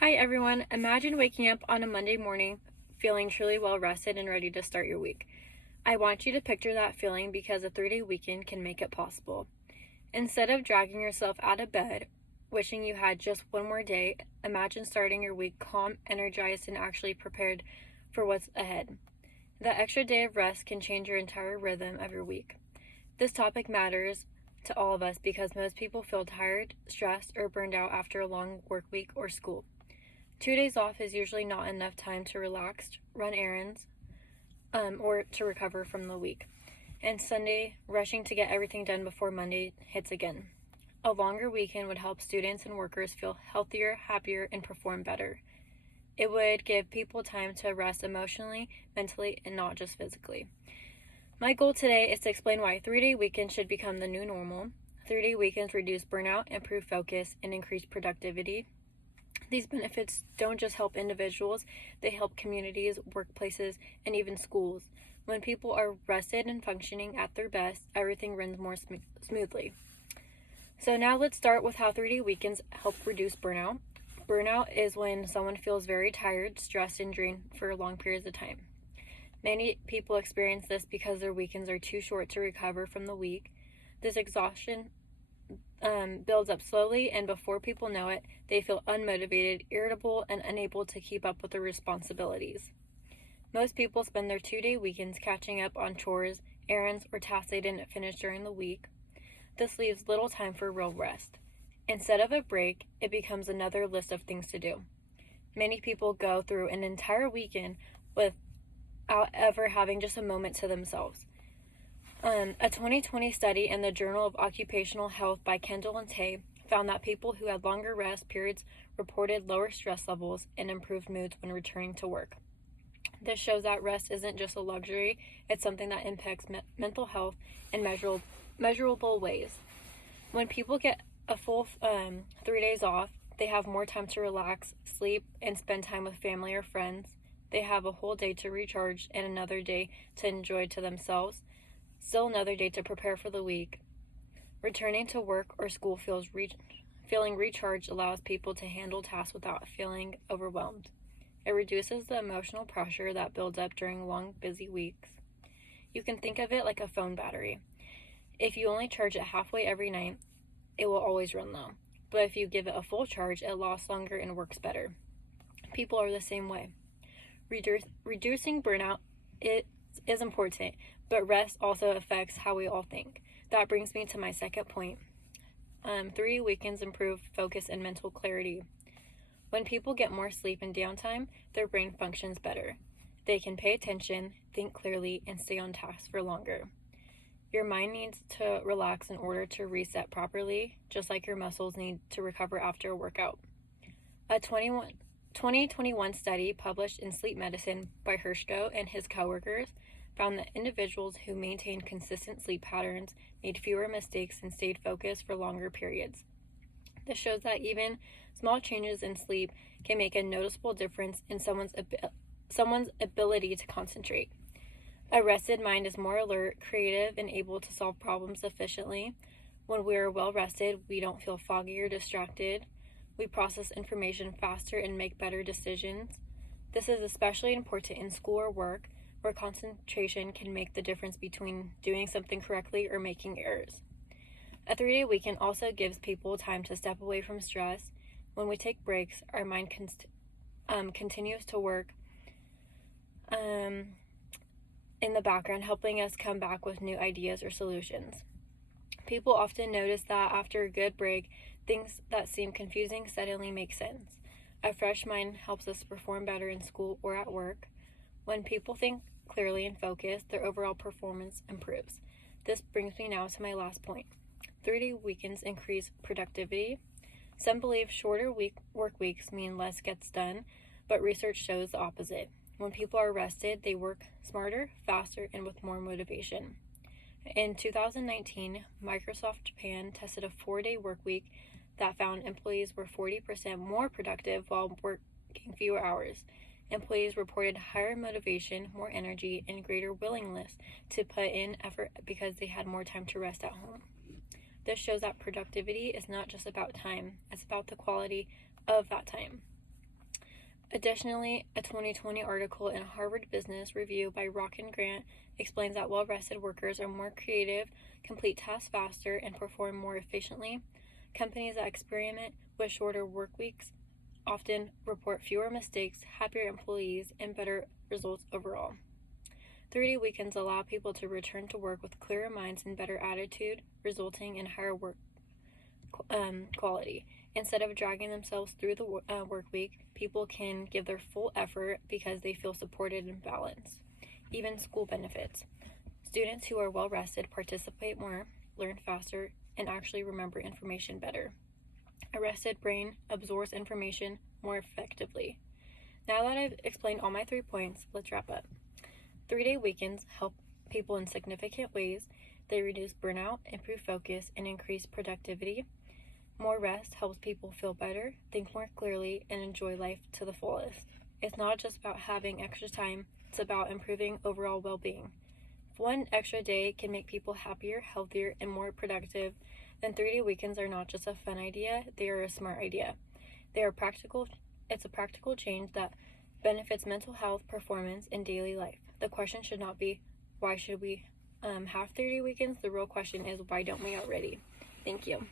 Hi everyone. Imagine waking up on a Monday morning feeling truly well rested and ready to start your week. I want you to picture that feeling because a 3-day weekend can make it possible. Instead of dragging yourself out of bed, wishing you had just one more day, imagine starting your week calm, energized, and actually prepared for what's ahead. That extra day of rest can change your entire rhythm of your week. This topic matters to all of us because most people feel tired, stressed, or burned out after a long work week or school. 2 days off is usually not enough time to relax, run errands, or to recover from the week. And Sunday, rushing to get everything done before Monday hits again. A longer weekend would help students and workers feel healthier, happier, and perform better. It would give people time to rest emotionally, mentally, and not just physically. My goal today is to explain why 3-day weekends should become the new normal. 3-day weekends reduce burnout, improve focus, and increase productivity. These benefits don't just help individuals, they help communities, workplaces, and even schools. When people are rested and functioning at their best, everything runs more smoothly. So now let's start with how 3-day weekends help reduce burnout. Burnout is when someone feels very tired, stressed, and drained for long periods of time. Many people experience this because their weekends are too short to recover from the week. This exhaustion builds up slowly, and before people know it, they feel unmotivated, irritable, and unable to keep up with their responsibilities. Most people spend their 2-day weekends catching up on chores, errands, or tasks they didn't finish during the week. This leaves little time for real rest. Instead of a break, it becomes another list of things to do. Many people go through an entire weekend without ever having just a moment to themselves. A 2020 study in the Journal of Occupational Health by Kendall and Tay found that people who had longer rest periods reported lower stress levels and improved moods when returning to work. This shows that rest isn't just a luxury, it's something that impacts mental health in measurable ways. When people get a full 3 days off, they have more time to relax, sleep, and spend time with family or friends. They have a whole day to recharge and another day to enjoy to themselves. Still another day to prepare for the week. Returning to work or school feeling recharged allows people to handle tasks without feeling overwhelmed. It reduces the emotional pressure that builds up during long, busy weeks. You can think of it like a phone battery. If you only charge it halfway every night, it will always run low. But if you give it a full charge, it lasts longer and works better. People are the same way. Reducing burnout is important, but rest also affects how we all think. That brings me to my second point. 3 weekends improve focus and mental clarity. When people get more sleep and downtime, their brain functions better. They can pay attention, think clearly, and stay on task for longer. Your mind needs to relax in order to reset properly, just like your muscles need to recover after a workout. A 2021 study published in Sleep Medicine by Hershko and his coworkers found that individuals who maintained consistent sleep patterns made fewer mistakes and stayed focused for longer periods. This shows that even small changes in sleep can make a noticeable difference in someone's ability to concentrate. A rested mind is more alert, creative, and able to solve problems efficiently. When we are well rested, we don't feel foggy or distracted. We process information faster and make better decisions. This is especially important in school or work, where concentration can make the difference between doing something correctly or making errors. A 3-day weekend also gives people time to step away from stress. When we take breaks, our mind continues to work in the background, helping us come back with new ideas or solutions. People often notice that after a good break, things that seem confusing suddenly make sense. A fresh mind helps us perform better in school or at work. When people think clearly and focus, their overall performance improves. This brings me now to my last point. 3-day weekends increase productivity. Some believe shorter work weeks mean less gets done, but research shows the opposite. When people are rested, they work smarter, faster, and with more motivation. In 2019, Microsoft Japan tested a 4-day work week that found employees were 40% more productive while working fewer hours. Employees reported higher motivation, more energy, and greater willingness to put in effort because they had more time to rest at home. This shows that productivity is not just about time, it's about the quality of that time. Additionally, a 2020 article in Harvard Business Review by Rock and Grant explains that well-rested workers are more creative, complete tasks faster, and perform more efficiently. Companies that experiment with shorter work weeks often report fewer mistakes, happier employees, and better results overall. 3-day weekends allow people to return to work with clearer minds and better attitude, resulting in higher work quality. Instead of dragging themselves through the work week, people can give their full effort because they feel supported and balanced. Even school benefits. Students who are well rested participate more, learn faster, and actually remember information better. A rested brain absorbs information more effectively. Now that I've explained all my 3 points, let's wrap up. 3-day weekends help people in significant ways. They reduce burnout, improve focus, and increase productivity. More rest helps people feel better, think more clearly, and enjoy life to the fullest. It's not just about having extra time, it's about improving overall well-being. If one extra day can make people happier, healthier, and more productive, then 3-day weekends are not just a fun idea, they are a smart idea. It's a practical change that benefits mental health, performance, and daily life. The question should not be, why should we have 3-day weekends? The real question is, why don't we already? Thank you.